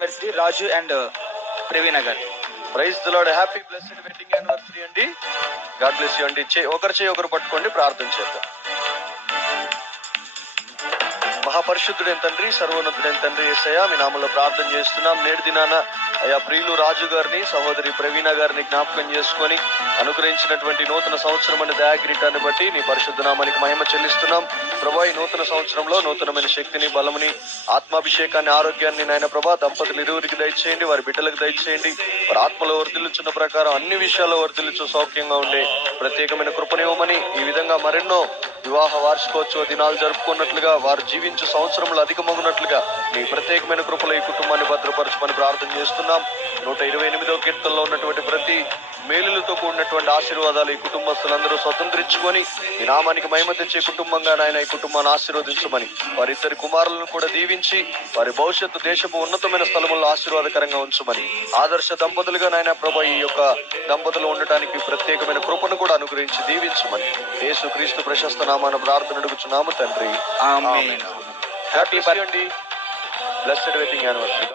University Raju and Praveena garu. Praise the Lord. Happy blessed wedding anniversary అండి. God bless you అండి. ఒకరు పట్టుకోండి, ప్రార్థన చేద్దాం. మహాపరిశుద్ధుడైన తండ్రి, సర్వోన్నతుడైన తండ్రి యేసయ్య, మీ నామంలో ప్రార్థన చేస్తున్నాం. నేటి దినాన అయ్యా ప్రియులు రాజు గారిని, సహోదరి ప్రవీణ గారిని జ్ఞాపకం చేసుకొని అనుగ్రహించినటువంటి నూతన సంవత్సరం అనే దయాకిరీటాన్ని బట్టి నీ పరిశుద్ధ నామానికి మహిమ చెల్లిస్తున్నాం. ప్రభా, ఈ నూతన సంవత్సరంలో నూతనమైన శక్తిని, బలముని, ఆత్మాభిషేకాన్ని, ఆరోగ్యాన్ని నాయన ప్రభా దంపతులు ఇరువురికి దయచేయండి, వారి బిడ్డలకు దయచేయండి. వారి ఆత్మలో వర్ధిల్లుచున్న ప్రకారం అన్ని విషయాల్లో వర్ధిల్లుచు సౌఖ్యంగా ఉండే ప్రత్యేకమైన కృపనివ్వమని, ఈ విధంగా మరెన్నో వివాహ వార్షికోత్సవ దినాలు జరుపుకున్నట్లుగా, వారు జీవించు సంవత్సరంలో అధికమగునట్లుగా నీ ప్రత్యేకమైన కృపలో ఈ కుటుంబాన్ని భద్రపరచమని ప్రార్థన చేస్తున్నాం. 128వ కీర్తనలో ఉన్నటువంటి ప్రతి మేలులతో కూడినటువంటి ఆశీర్వాదాలు ఈ కుటుంబస్తులందరూ స్వతంత్రించుకొని ఈ నామానికి మహిమ తెచ్చే కుటుంబంగా నాయన ఈ కుటుంబాన్ని ఆశీర్వదించమని, వారిద్దరి కుమారులను కూడా దీవించి వారి భవిష్యత్తు దేశపు ఉన్నతమైన స్థలముల్లో ఆశీర్వాదకరంగా ఉంచమని, ఆదర్శ దంపతులుగా నాయన ప్రభా ఈ యొక్క దంపతులు ఉండటానికి ప్రత్యేకమైన కృపను కూడా అనుగ్రహించి దీవించమని యేసు క్రీస్తు ప్రశస్త నామాన ప్రార్థన అడుగుచున్నాము తండ్రి. ఆమేన్. హ్యాపీ అండి. Blessed wedding anniversary.